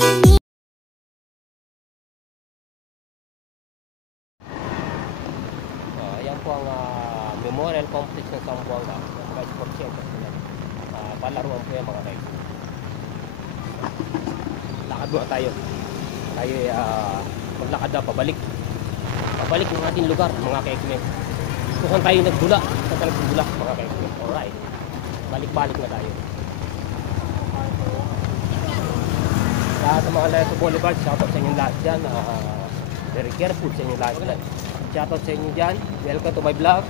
Ayan po ang Memorial Complex ng Zamboanga. Guys, for center. Palaruan po yan mga guys. Lakad muna tayo. Tayo maglakad na pabalik. Pabalik ng ating lugar mga ka-X-Men. Kung saan tayo nagbula. Saan tayo nagbula mga ka-X-Men. Alright. Balik-balik na tayo. Lahat ng mga Leto Boulevard, shoutout sa inyong lahat dyan. Very careful sa inyong lahat dyan. Shoutout sa inyo dyan. Welcome to my vlog.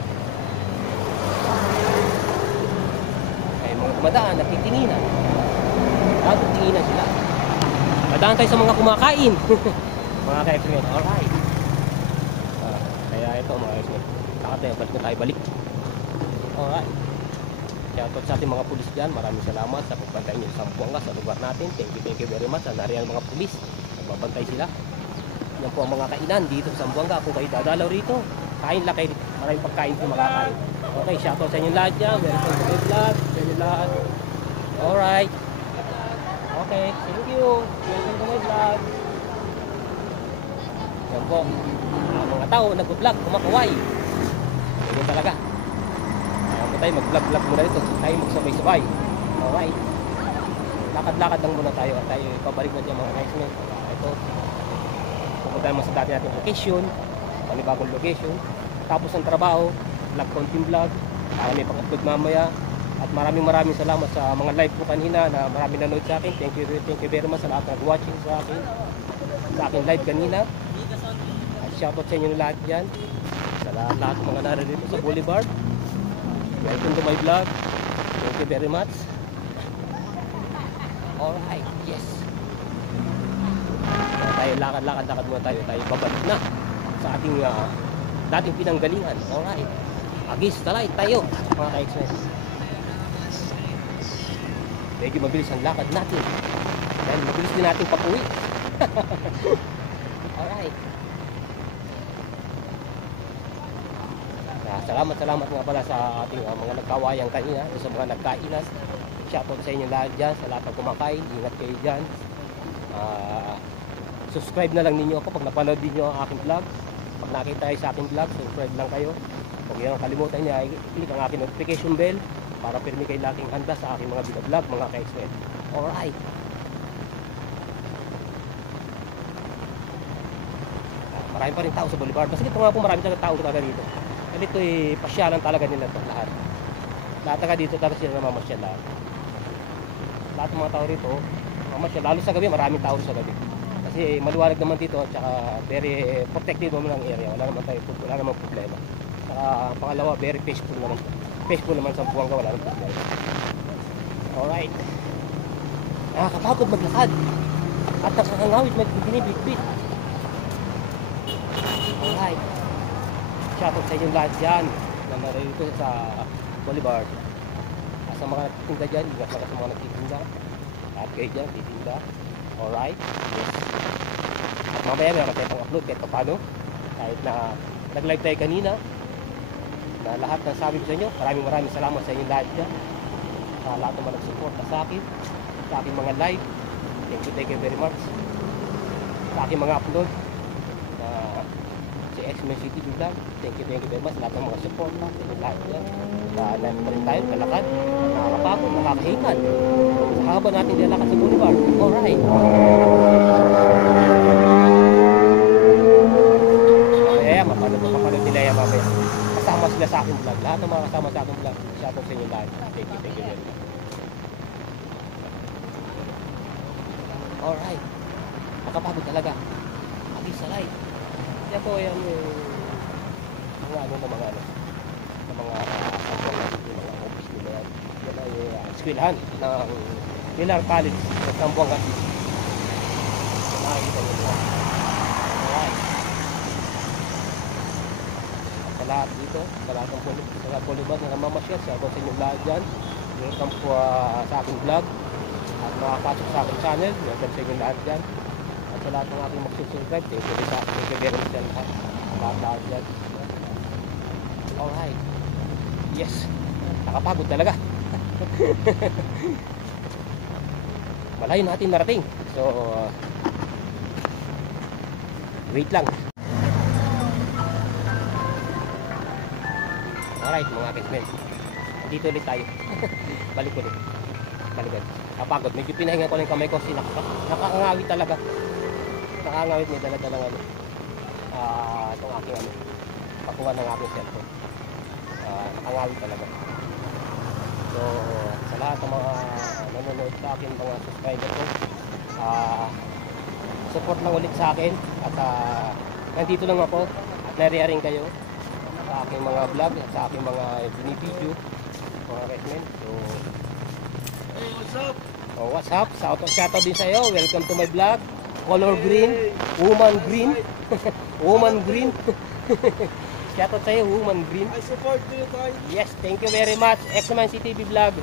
Ay mga kumadaan, nagtitinginan. Nagtitinginan sila. Madaan tayo sa mga kumakain. Mga ka-X-Men. Alright. Kaya ito mga X-Men. Lakad tayo, balik na tayo balik. Alright. Shoutout sa ating mga pulis dyan. Maraming salamat sa pagbantay nyo sa Zamboanga sa lugar natin. Thank you very much. Nariyan mga pulis. Nagbabantay sila. Yan po ang mga kainan dito sa Zamboanga. Kung kayo dadalaw rito, kain lang kayo. Maraming pagkain po makakain. Okay, shoutout sa inyo lahat dyan. Welcome to my vlog. Sa inyo lahat. Alright. Okay, thank you. Welcome to my vlog. Yan po. Ang mga tao nag-vlog, kumakaway. Ganyan talaga. Tayo mag-vlog muna dito. Tayo magsabay-sabay. Alright. Lakad-lakad lang muna tayo. At tayo pabalik na dyan mga X-Men. Ito. Pupunta naman sa dati natin location. Panibagong location. Tapos ang trabaho. Vlog, konting vlog. May pang-upload mamaya. At maraming salamat sa mga live ko kanina na maraming nanood sa akin. Thank you very much sa lahat ng watching sa akin. Sa akin live kanina. At shoutout sa inyo lahat dyan. Sa lahat ng mga naririto sa Boulevard. Welcome to my vlog. Thank you very much. Alright, yes. Tayo lakad muna tayo. Tayo babalik na sa ating dating pinanggalingan. Alright. Agis talay tayo mga ka-X-Men. Medyo mabilis ang lakad natin. Dahil mabilis din natin papuwi. Alright. Salamat nga pala sa ating mga nagkawayang kanina, sa mga nagkainas. Shoutout sa inyo lahat dyan, sa lahat ng kumakain. Ingat kayo dyan. Subscribe na lang ninyo ako pag napanood din nyo ang aking vlog. Pag nakita kayo sa aking vlog, subscribe lang kayo. Huwag nyo kalimutan niya, i-click ang aking notification bell para pirmi kayo laking handa sa aking mga vlog, mga ka-X-Men. Alright. Marami pa rin tao sa Boulevard. Kasi ito nga po marami talaga tao talaga dito. Kasi ito pasyalan talaga nila ito lahat. Lahat talaga dito talaga sila namamasyal lahat. Lahat ng mga tao rito namamasyal. Lalo sa gabi, maraming tao sa gabi. Kasi maluwalag naman dito at saka very protected naman ang area. Wala naman problema. Saka pangalawa, very peaceful naman. Peaceful naman sa Zamboanga, wala naman problema. Alright. Nakakapagod maglakad. At nakakangawit, binibit-bit. Alright. Shoutout sa inyong lahat dyan na naririto sa Boulevard. Sa mga nagtitinda dyan, ingat lang sa mga nagtitinda. At kayo dyan, titinda. Alright. Yes. At mamaya meron tayo pang upload kahit paano. Kahit na nag-live tayo kanina. Na lahat ng sabi ko sa inyo, maraming salamat sa inyong lahat dyan. Sa lahat ng mga nagsuporta sa akin. Sa aking mga live. Thank you very much. Sa aking mga upload. X-Men City Vlog. Thank you very much sa lahat ng mga support natin, lahat yan. Live pa rin tayo, kalakad, nakakapagod, nakakahingan. Sa haba natin nilalakad sa Boulevard. Alright. Mamaya, mapanood nila yan mamaya. Kasama sila sa aking vlog. Lahat ng mga kasama sa aking vlog. Shoutout sa inyo lahat. Thank you very much. Alright. Nakapagod talaga. Agis sa live. Yan po yan yung mga office nila yan. Yan ay eskwelahan ng Pilar College sa Zamboanga City. Nakikita nyo nila. Alright. Sa lahat dito, sa lahat ng Boulevard na namamasyal, shoutout sa inyong lahat dyan. Welcome po sa aking vlog. At makapasok sa aking channel, welcome sa inyong lahat dyan. Sa lahat ng aking magsusubscribe, thank you very much sa lahat dyan. Alright. Yes. Nakapagod talaga. malayo natin narating. So wait lang. Alright mga kismen, dito ulit tayo. Balik ulit. Balikan. Kapagod, medyo pinahinga ko lang yung kamay ko kasi nakakangawit talaga. Nakakangawit, may dala-dalang ano. Itong aking ano, pakuha ng aking cellphone. Nakangawit talaga. So sa lahat ng mga nanonood sa akin, mga subscriber ko, support lang ulit sa akin. At nandito lang ako at nare-ring kayo sa aking mga vlog at sa aking mga binibideo, mga resmen. So Hey, what's up? oh, what's up? Shoutout din sa'yo. Welcome to my vlog. Color green, woman green. Woman green. Shoutout sa'yo, woman green. I support you guys. Yes, thank you very much. X-Man CTV vlog.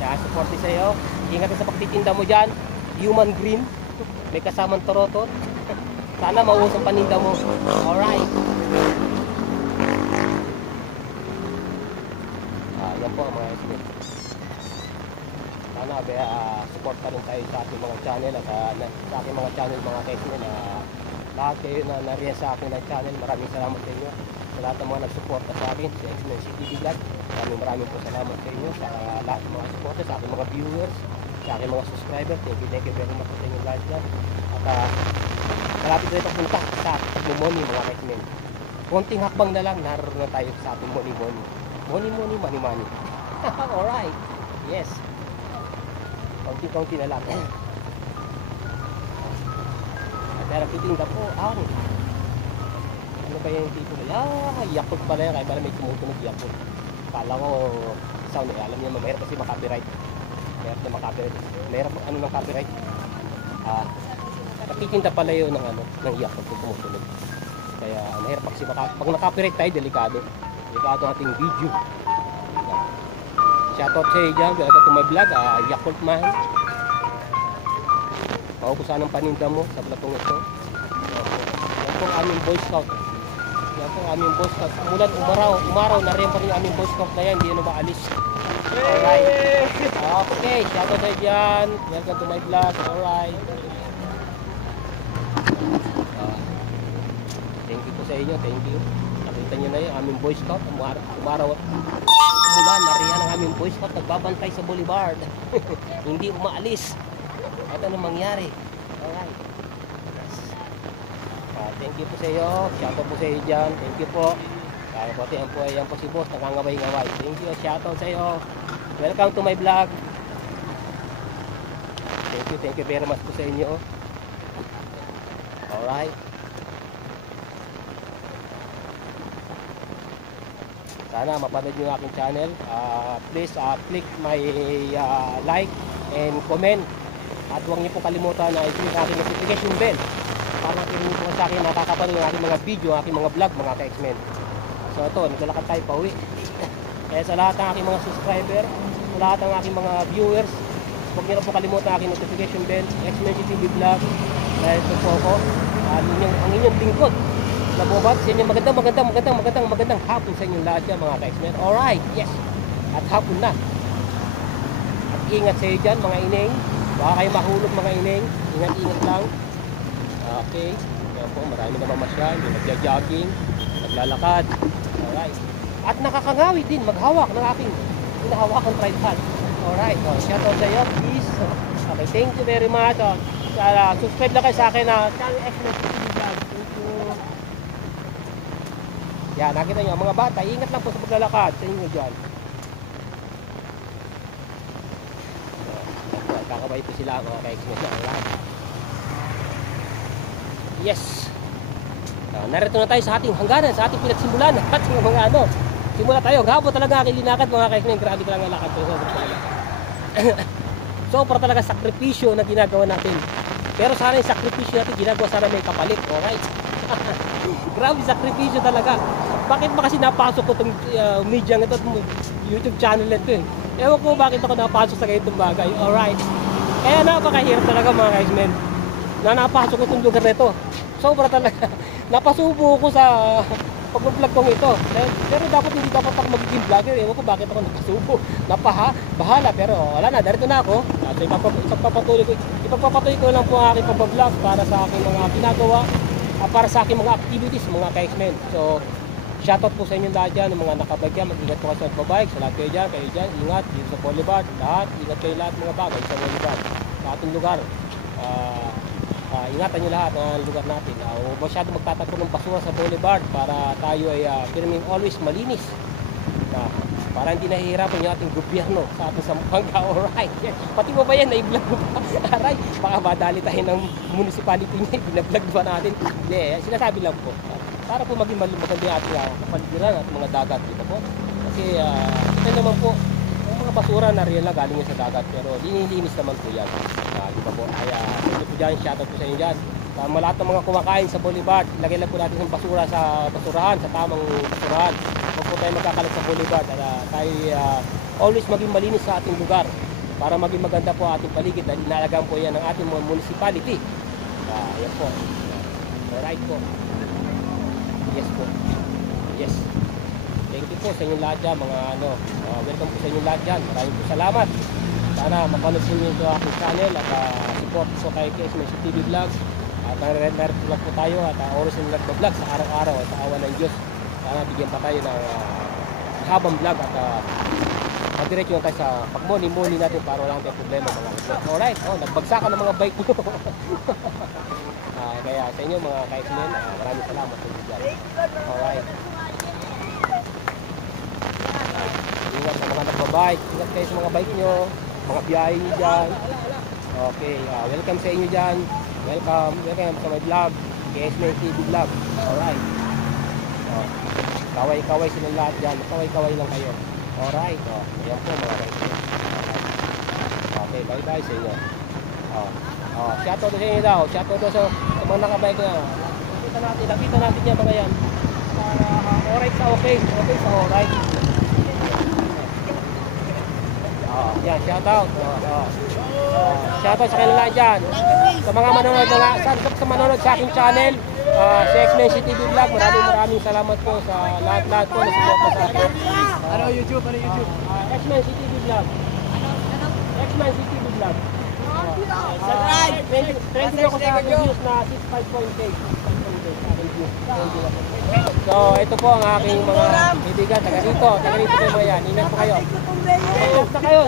Yeah, support din sa'yo. Ingat sa pagtitinda mo dyan. Human green. May kasamang torotot. Sana mauusang paninda mo. Alright. Yan po mga estimate. Sana support pa rin tayo sa ating mga channel at sa ating mga channel mga estimate na lahat kayo na nariyan sa akin ng channel. Maraming salamat sa inyo. Sa lahat ng mga nagsuporta sa akin sa X-Men CTV vlog. Maraming po salamat sa inyo sa lahat ng mga supporter, sa aking mga viewers, sa aking mga subscribers. Thank you very much sa inyong lahat dyan. At malapit na ito punta sa pagmumoni mga X-Men. Konting hakbang na lang, naroon na tayo sa ating moni-moni. Moni-moni, mani-mani. Alright. Yes. Konti-konti na lang. At meron titinda po. Ano ba yung titulo? Yakult pala yan. Kaya pala may tumutunog Yakult. Kala ko sound eh. Alam niyo naman, mahirap kasi makapiright. Mahirap na makapiright. Mahirap ano ng copyright. Natitinda pala yun ng Yakult kung tumutunog. Kaya mahirap kasi pag nakapiright tayo, delikado. Delikado ating video. Shoutout sa iyo dyan. Welcome to my vlog. Yakult man. Paubusan ng paninda mo sa platong ito. Yan po ang aming Boy Scout. Yan po ang aming Boy Scout. Mulan umaraw na rin pa rin yung aming Boy Scout na yan. Hindi yun maalis. Alright. Okay. Shoutout sa iyo dyan. Welcome to my vlog. Alright. Thank you po sa inyo. Thank you. Nakita nyo na yun. Aming Boy Scout. Umaraw at umulan. Nariyan ang aming Boy Scout. Nagbabantay sa boulevard. Hindi umaalis. At ano mangyari? Alright. Thank you po sa iyo. Shoutout po sa iyo dyan. Thank you po. Kaya po yan po si boss. Nangangaway-ngaway. Thank you. Shoutout sa iyo. Welcome to my vlog. Thank you very much po sa inyo. Alright. Sana mapanood nyo yung aking channel. Please click my like and comment. At huwag niyo po kalimutan na i-click ang aking notification bell para natin po sa akin nakakapanood ng aking mga video, aking mga vlog, mga ka-X-Men. So ito, naglalakad tayo pa uwi. Kaya sa lahat ng aking mga subscriber, sa lahat ng aking mga viewers, huwag niyo po kalimutan ang aking notification bell, X-Men CTV vlog. Dahil ito po ako, ang inyong lingkod na bubat sa inyo. Magandang hapon sa inyong lahat yan mga ka-X-Men. Alright, yes. At hapon na. At ingat sa iyo dyan mga ineng. Baka kayo mahulog mga ineng. Ingat lang. Okay. Yan po, marami na mamasyal. Yung nagja-jogging, naglalakad. Alright. At nakakangawit din maghawak ng aking hinahawakan tripod. Alright. Shoutout sa iyo, please. Okay, thank you very much. Subscribe lang kayo sa akin na channel X-Men TV vlog. Thank you. Yan, nakita nyo, mga bata, ingat lang po sa paglalakad sa inyo dyan. Kakabay po sila mga ka-X-Men. Yes. Narito na tayo sa ating hangganan, sa ating pinagsimulan. At mga simula tayo. Grabe talaga aking linakad mga ka-X-Men. Grabe talaga ang lakad. Sobra talaga sakripisyo na ginagawa natin. Pero sana yung sakripisyo natin ginagawa sana may kapalit. Alright. Grabe sakripisyo talaga. Bakit ba kasi napasok ko itong media ito, YouTube channel ito eh. Ewan ko bakit ako napasok sa ganitong bagay. Alright. Kaya napakahirap talaga mga X-Men na napasok ko itong lugar na ito. Sobra talaga. Napasubo ko sa pag-vlog kong ito. Pero hindi dapat ako magiging vlogger. Ewan ko bakit ako nakasubo. Bahala. Pero wala na, narito na ako. At ipagpapatuloy ko lang po ang aking pag-vlog para sa aking mga ginagawa, para sa aking mga activities, mga ka-X-Men. So, shoutout po sa inyo lahat dyan, ng mga nakabike dyan. Mag-ingat po kayo sa nagbabike. Sa lahat kayo dyan, ingat. Dito sa Boulevard, lahat. Ingat kayo lahat mga bagay sa Boulevard. Sa ating lugar. Ingatan nyo lahat ng lugar natin. Huwag masyado magtatagpo ng basura sa Boulevard para tayo ay firming always malinis. Para hindi nahihirapan yung ating gobyerno sa ating Zamboanga. Alright. Pati mo ba yan? Na-vlog mo ba? Alright. Baka madali tayo ng municipality niya. Binablog ba natin? Hindi. Sinasabi lang po. Para po maging maganda yung ating kapaligiran at mga dagat dito po. Kasi ito naman po, yung mga basura na real na galing yan sa dagat. Pero linilinis naman po yan. Di ba po? Kaya ito po dyan, shoutout po sa inyo dyan. Sa lahat ng mga kumakain sa Boulevard, lagay lang po natin ng basura sa basurahan, sa tamang basurahan. Huwag po tayo magkakalat sa Boulevard. Tayo always maging malinis sa ating lugar para maging maganda po ating paligid dahil inaalagaan po yan ng ating mga municipality. Yan po. Alright po. Yes po. Yes. Thank you po sa inyong lahat dyan, mga welcome po sa inyong lahat dyan. Maraming po salamat. Sana mapanood po nyo ito aking channel at support po kay X-Men TV Vlogs. At narito lang po tayo at oras yung nag-vlog sa araw-araw at sa awa ng Diyos. Sana bigyan pa tayo ng habang vlog at madiretso lang tayo sa pagmuni-muni natin para wala tayong problema mga X-Men. Alright, nagbagsakan ng mga bike nyo. Kaya sa inyo mga ka-X-Men, maraming salamat sa inyo dyan. Alright. Ingat sa mga nagbabike, ingat kayo sa mga bike nyo, mga biyahe nyo dyan. Okay, welcome sa inyo dyan. Welcome sa my vlog, X-Men TV Vlog. Alright. Kaway-kaway sila lahat dyan, kaway-kaway lang kayo. Alright, ayan po mga ka-X-Men. Okay, bye-bye sa inyo. Shoutout sa inyo daw. Shoutout sa mga nakabike na. Lapitan natin yan mga yan. Alright sa okay. Okay sa alright. Yan, shoutout. Shoutout sa kanila dyan. Sa mga manonood sa manonood sa aking channel, si X-Men TV Vlog, maraming salamat po sa lahat po na suporta sa akin. Ano YouTube? X-Men TV Vlog. X-Men TV Vlog. Thank you ako sa aking views na 65.8. So, ito po ang aking mga kaibigan. Taga dito po mga yan. Ingat po kayo. Ingat na kayo.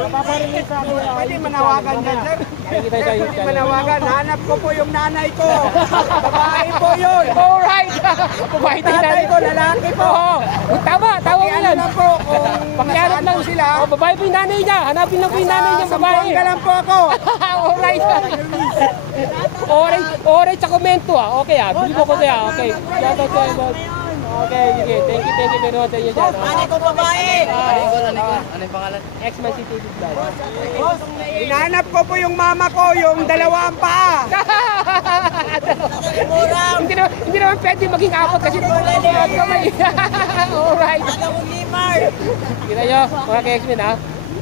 Papaparinig sa akin. Pwede manawagan dyan, sir. Pwede manawagan. Hanap ko po yung nanay ko. Babae po yun. Alright. Babae tayo Tatay ko, lalaki po. Tama mo yan. Ano po, kung pakihanap lang sila. Babae po yung nanay niya. Hanapin lang po yung nanay niya babae. Sambuanga lang po ako. Alright. Alright sa komento Okay bili ko tayo Okay. Shoutout kayo boss. Okay, sige. Thank you very much sa inyo dyan. Nanay ko babae. Ano yung pangalan? X-Men TV Vlog. Hinahanap ko po yung mama ko, yung dalawang paa. Hindi naman pwede maging apat kasi kamay. Alright. Kita nyo, mga ka-X-Men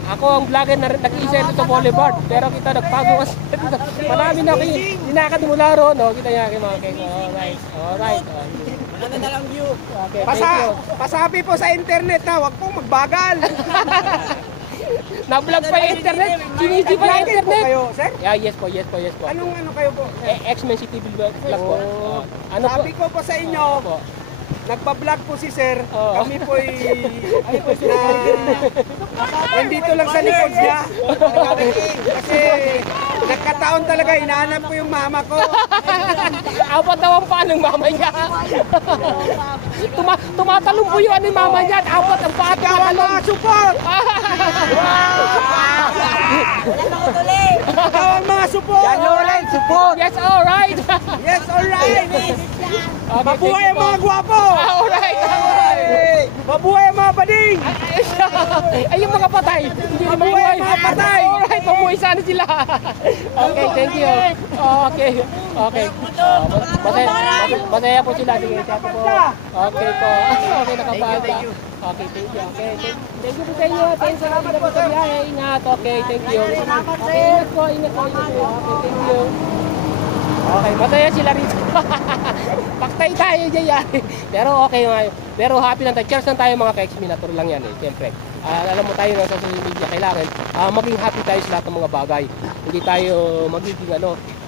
Ako ang vlogger na nag-iisa ito sa Boulevard. Pero kita nagpago kasi dito. Marami na kayo dinakad mula ron. Kita nyo mga ka-X-Men. Alright. Ano na lang view? Okay, thank you. Pasabi po sa internet na wag pong magbagal. Na-vlog pa yung internet. Sinisi pa yung Vlogger po internet. kayo, sir? Yeah, yes po. Anong kayo po? X-Men TV Vlog po. Ano po? Sabi ko po sa inyo, Po. nagpa-vlog po si sir. Oo. Kami po'y nandito lang sa likod niya. Kasi nagkataon talaga, hinahanap ko yung mama ko. Apat daw ang paa ng mama niya. Tumatalong po yung ano yung mama niya. Apat ang paa. Gawa mga support! Gawa mga support! Support. Yes, alright. Yes, alright! Okay, Mabuhay thank ang you mga po. gwapo! Alright. Mabuhay ang mga bading! Ay, yung mga patay. Hindi na Mabuhay mabuhay. ang mga patay! Alright, mabuhay sana sila. Okay, thank you. Okay. Masaya po sila. Sige, chat po. Okay po. Okay, nakabaga. Okay, thank you. Okay, thank you po sa inyo. Thank you sa mga po sa biyahe. Ingat. Okay, thank you. Okay, ingat po. Okay, thank you. Okay, masaya sila rito. Paktay tayo dyan. Pero okay nga. Pero happy lang tayo. Cheers lang tayo mga ka-XP. Natural lang yan eh. Siyempre. Alam mo tayo na sa social media, kailangan maging happy tayo sa lahat ng mga bagay. Hindi tayo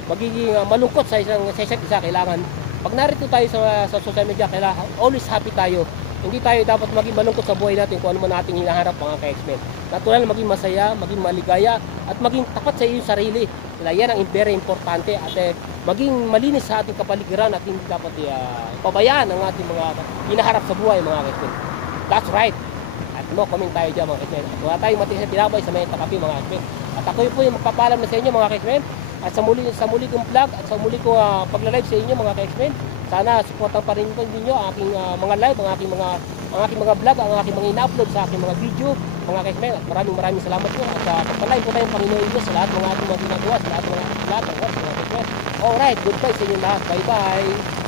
magiging malungkot sa isa't isa. Kailangan, pag narito tayo sa social media, kailangan always happy tayo. Hindi tayo dapat maging malungkot sa buhay natin kung ano man nating hinaharap mga ka-XP. Natural maging masaya, maging maligaya, at maging tapat sa iyong sarili. Yan ang very importante at maging malinis sa ating kapaligiran at hindi dapat pabayaan ang ating mga hinaharap sa buhay mga ka-XP. That's right. At comment tayo dyan mga ka-XP. Wala tayong matiis na tinapay sa may takapi mga ka-XP. At ako po yung magpapalam na sa inyo mga ka-XP. At sa muli kong vlog at sa muli kong pagla-live sa inyo mga ka-XP. Sana supportan pa rin ninyo ang aking mga live, ang aking mga vlog, ang aking mga ina-upload sa aking mga video, mga ka-XP. At maraming salamat po. At pagpalay po tayong Panginoon Diyos sa lahat ng ating mga ginagawa, sa lahat ng oras, mga ka-XP. Alright, goodbye sa inyo lahat. Bye-bye.